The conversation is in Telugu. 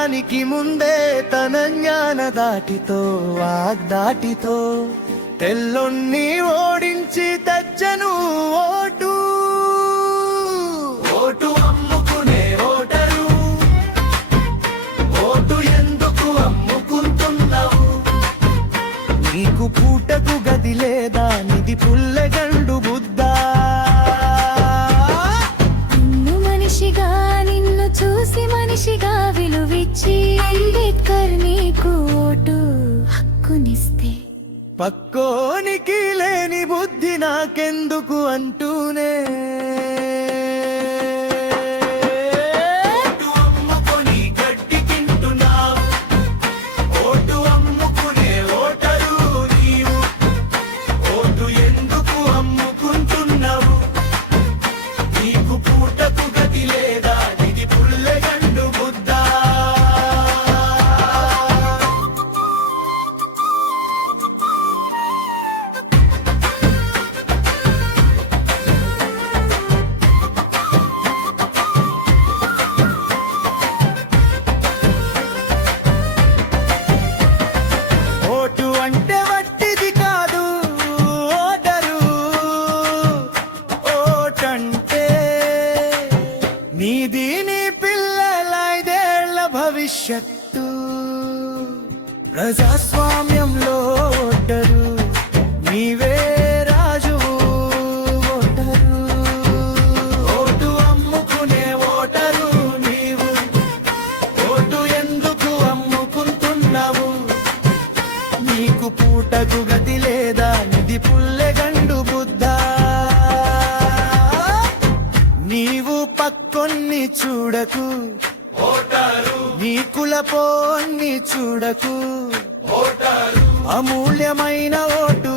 కాలానికి ముందే తన జ్ఞాన దాటితో వాగ్దాటితో తెల్లొన్ని ఓడించి తెచ్చను ఓటు. ఓటు అమ్ముకునే ఓటరు, ఓటు ఎందుకు అమ్ముకుంటున్నావు? నీకు పూటకు గది లేదా నిధి పుల్లెగండు బుద్ధా? నిన్ను మనిషిగా నిన్ను చూసి మనిషిగా విలువిచ్చి అంబేద్కర్ నీకు ఓటు హక్కునిస్తే పక్కోనికి లేని బుద్ధి నాకెందుకు అంటూనే ఓటు అమ్ముకొని గడ్డికింటున్నావు. ఓటు అమ్ముకునే ఓటరు నీవు, ఓటు ఎందుకు అమ్ముకుంటున్నావు? నీకు పూటకు గతి లేదా నిధి పుల్లెగండు బుద్ధా? ఓటు అంటే వట్టిది కాదు ఓటరు, ఓటంటే నీది నీ పిల్లల 5 ఏళ్ల భవిష్యత్తు. ప్రజాస్వామ్యంలో ఓటరు నీవే రాజువు ఓటరు. ఓటు అమ్ముకునే ఓటరు నీవు, ఓటు ఎందుకు అమ్ముకుంటున్నావు? నీకు పూటకు గతి లేదా నిధి పుల్లెగండు బుద్ధా? నీవు పక్కొన్ని చూడకు ఓటరు, నీ కులపోన్ని చూడకు ఓటరు. అమూల్యమైన ఓటు